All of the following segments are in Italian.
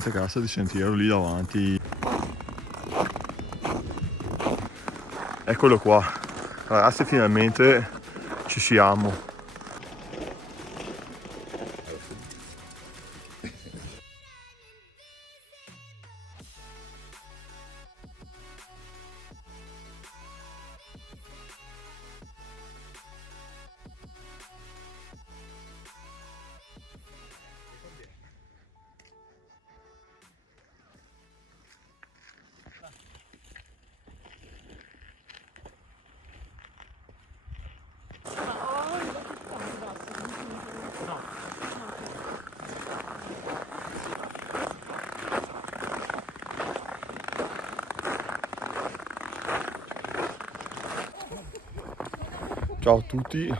Questa cassa di sentiero lì davanti. Eccolo qua. Ragazzi, finalmente ci siamo. Ciao a tutti,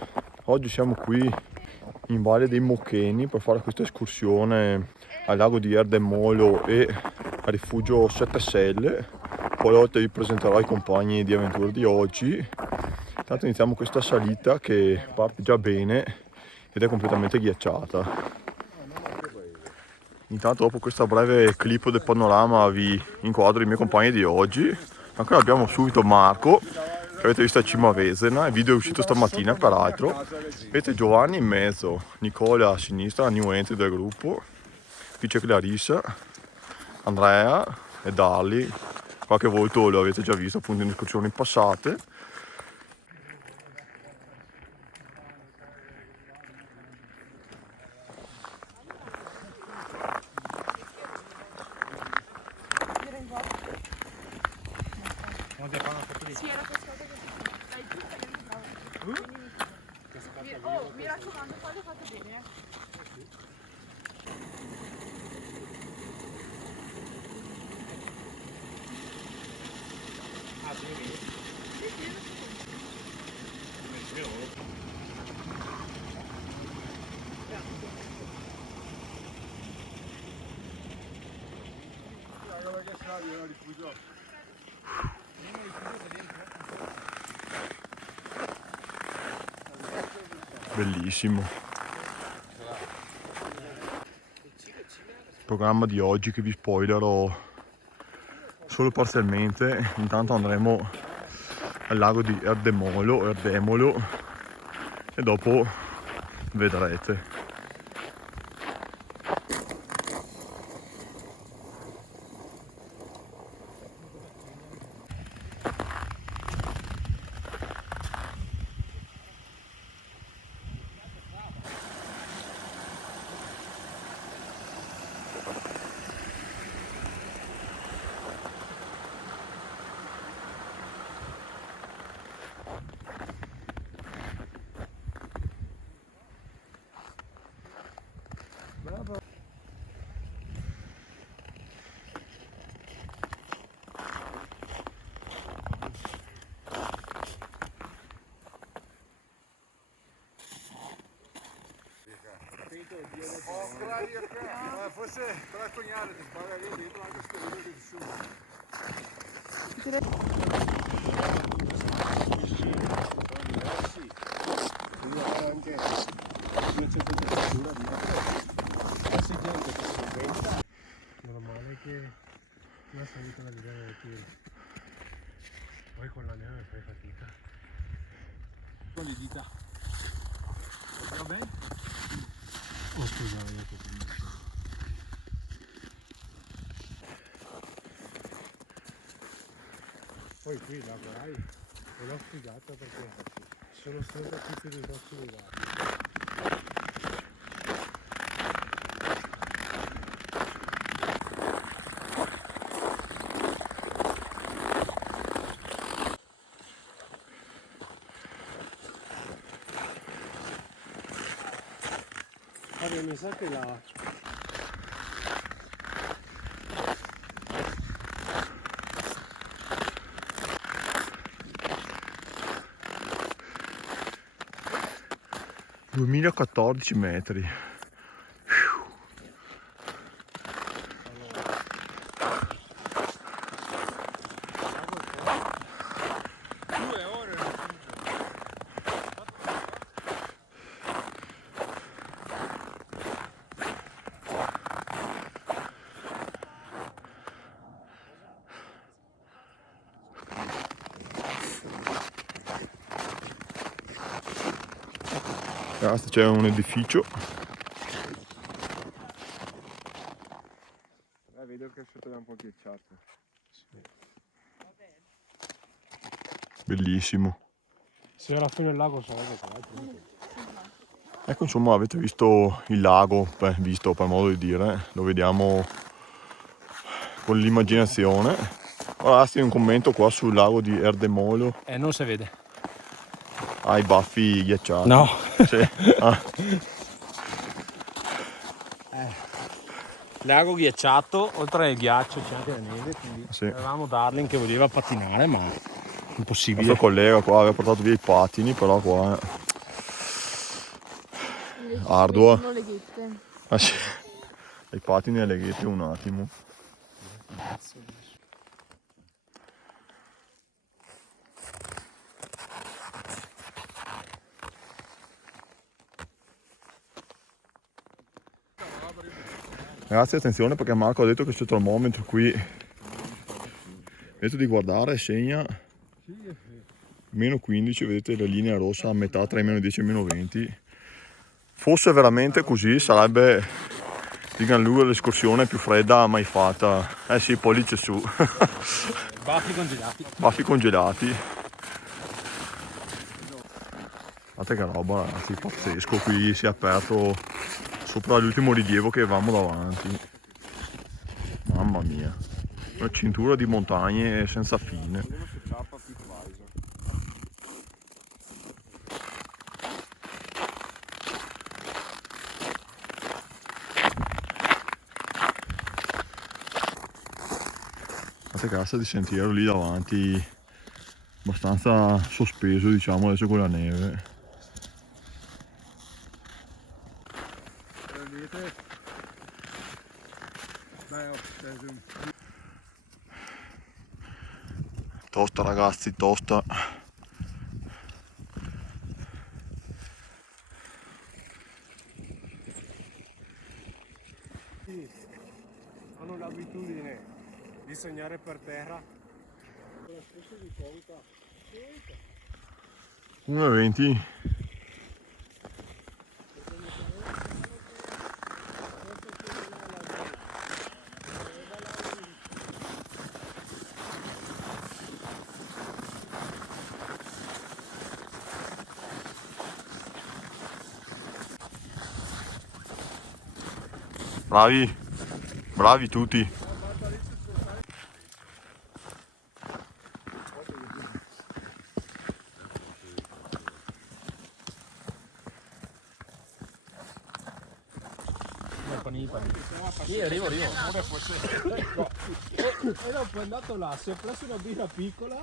oggi siamo qui in Valle dei Mocheni per fare questa escursione al lago di Erdemolo e al rifugio 7 Stelle. Poi oltre vi presenterò i compagni di avventura di oggi. Intanto iniziamo questa salita che parte già bene ed è completamente ghiacciata. Intanto dopo questa breve clip del panorama vi inquadro i miei compagni di oggi. Ancora abbiamo subito Marco, che avete visto a Cima a Vesena, il video è uscito stamattina peraltro. Vedete Giovanni in mezzo, Nicola a sinistra, la new entry del gruppo, qui c'è Clarissa, Andrea e Darli, qualche volto lo avete già visto appunto in escursioni passate. Sì, era questa cosa che dai tu che bravo. Oh, mi raccomando, poi lo fate bene, Ah, sì, vedi? Bellissimo. Il programma di oggi che vi spoilerò solo parzialmente. Intanto andremo al lago di Erdemolo e dopo vedrete. Forse per la cognare ti spara lì dentro anche sto video che su. Anche una certa temperatura di passeggiante che si inventa. Meno male che la salita la guida deve tiro. Poi con la neve fai fatica. Con le dita. Va bene? Oh scusate, io che poi qui la vedrai è una figata perché sono sempre tutti dei posti uguali. Allora, mi sa che la 2014 metri. Ragazzi, c'è un edificio. Vedo che sotto è un po' ghiacciato. Bellissimo. Se alla fine il lago sarebbe tra l'altro. Ecco, insomma, avete visto il lago, beh, visto per modo di dire, lo vediamo con l'immaginazione. Ragazzi, un commento qua sul lago di Erdemolo. Non si vede. Ha i baffi ghiacciati. No. Sì. Ah, Lago ghiacciato, oltre al ghiaccio c'è anche la neve, quindi sì. avevamo Darling che voleva pattinare, ma Il impossibile. nostro collega qua aveva portato via i pattini, però qua Invece Ardua. ci mettono le ghette. Ah, sì. I pattini e le ghette un attimo. Ragazzi, attenzione perché Marco ha detto che c'è il termometro qui. Ha detto di guardare, segna meno 15, vedete la linea rossa a metà tra i meno 10 e i meno 20. Fosse veramente così sarebbe di gran lunga l'escursione più fredda mai fatta. Eh sì, pollice su. Baffi congelati. Baffi congelati. Guardate che roba, ragazzi, pazzesco. Qui si è aperto sopra l'ultimo rilievo che avevamo davanti. Mamma mia, una cintura di montagne senza fine. Guardate cazzo di sentiero lì davanti, abbastanza sospeso, diciamo, adesso con la neve. Tosta ragazzi, tosta. Hanno l'abitudine di sognare per terra. 1,20. Bravi, bravi tutti. Sì, arrivo. E dopo è andato là, si è preso una birra piccola.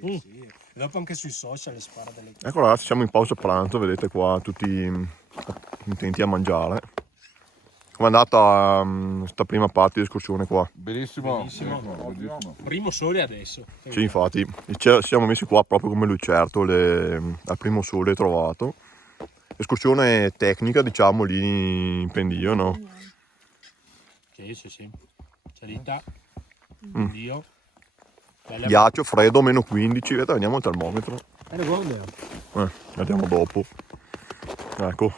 Sì. E dopo anche sui social spara delle cose. Ecco ragazzi, siamo in pausa pranzo, vedete qua tutti intenti a mangiare. Com'è andata questa prima parte di escursione qua? Benissimo. Primo sole adesso. Sì, infatti, ci siamo messi qua proprio come lucertole al primo sole trovato. Escursione tecnica, diciamo, lì in pendio, no? Sì. Salita. Dio. Ghiaccio, freddo, meno 15, vedete, vediamo il termometro. Guarda. Vediamo dopo. Ecco.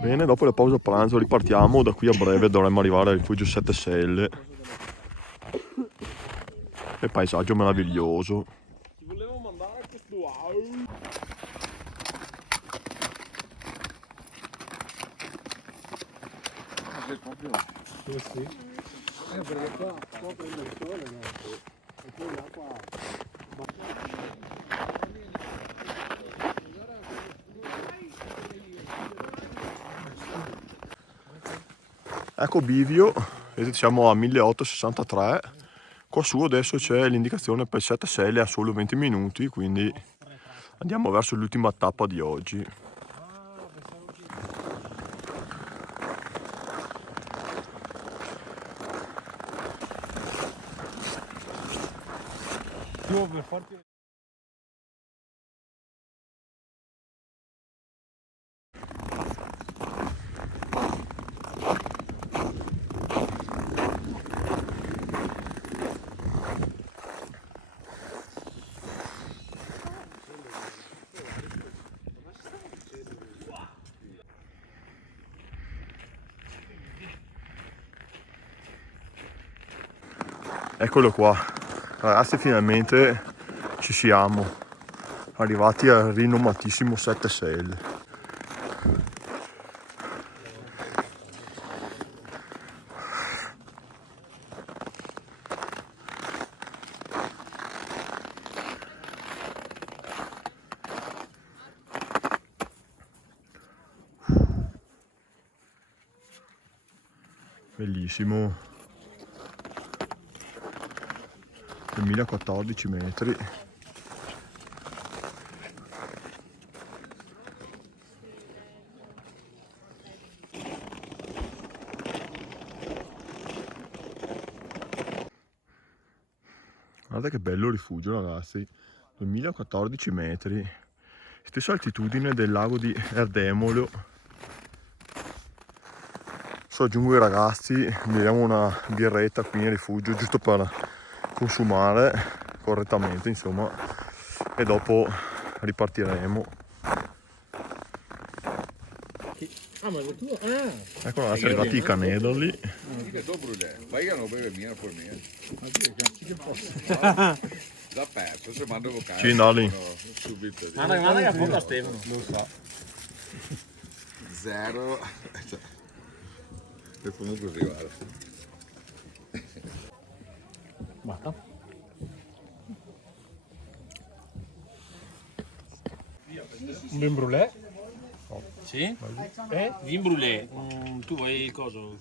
Bene, dopo la pausa pranzo ripartiamo, da qui a breve dovremmo arrivare al rifugio 7 Stelle. Che paesaggio meraviglioso. Ti volevo mandare questo Sì. Perché qua prende il sole, no? E poi l'acqua. Ecco bivio, vedete siamo a 1863. Qua su adesso c'è l'indicazione per 7 Stelle a solo 20 minuti, quindi andiamo verso l'ultima tappa di oggi. Per farti... Eccolo qua, ragazzi, finalmente ci siamo arrivati al rinomatissimo 7 stelle. Bellissimo, 2014 metri. Guarda che bello rifugio, ragazzi, 2014 metri, stessa altitudine del lago di Erdemolio. Adesso aggiungo i ragazzi, beviamo una birretta qui in rifugio giusto per consumare correttamente, insomma, e dopo ripartiremo. Ah, ma è tuo? Ah! Ecco, ragazzi, sono arrivati i canedoli. Vai che non beve mia per me. L'ha perso, se mando vocale. Ci Dali. Subito. Manda che foto a Stefano. Lo sa. Zero. E comunque così, guarda. Basta. Un vin brûlé? Sì? Eh? Vin brûlé. Tu vuoi il coso?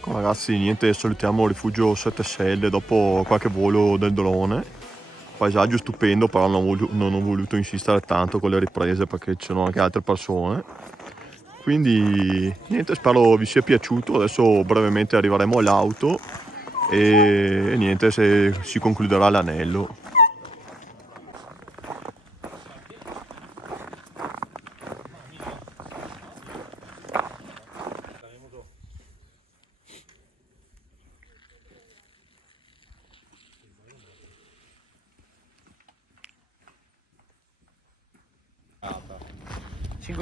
Ecco ragazzi, niente, salutiamo il rifugio 7 Stelle dopo qualche volo del drone. Paesaggio stupendo, però non ho voluto insistere tanto con le riprese perché ci sono anche altre persone. Quindi niente, spero vi sia piaciuto. Adesso brevemente arriveremo all'auto e niente, se si concluderà l'anello.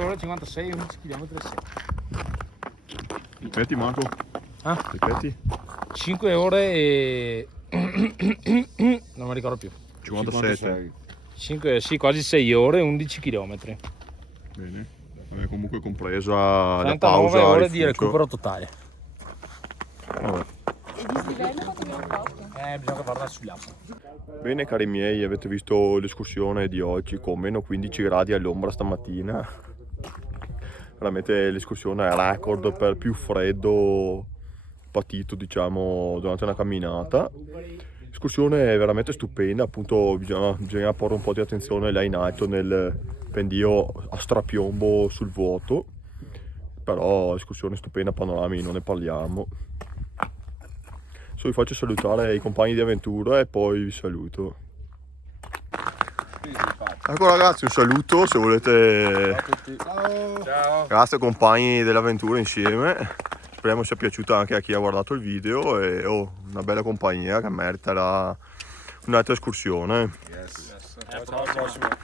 ore e 56, 11 km e 6. Ripeti Marco? Ah? Ripeti? 5 ore e... non mi ricordo più. 57. 5, sì, quasi 6 ore e 11 km. Bene. Vabbè, comunque compresa la 39 pausa. ore di rifugio. recupero totale. Vabbè. E dislivello quanto abbiamo fatto? Bisogna guardare sugli assi. Bene cari miei, avete visto l'escursione di oggi con meno 15 gradi all'ombra stamattina. Veramente l'escursione è record per più freddo patito, diciamo, durante una camminata. L'escursione è veramente stupenda, appunto bisogna porre un po' di attenzione là in alto nel pendio a strapiombo sul vuoto. Però escursione stupenda, panorami non ne parliamo. Adesso vi faccio salutare i compagni di avventura e poi vi saluto. Ecco ragazzi, un saluto se volete. Ciao. Grazie compagni dell'avventura insieme. Speriamo sia piaciuta anche a chi ha guardato il video e una bella compagnia che merita un'altra escursione. Yes. Alla prossima.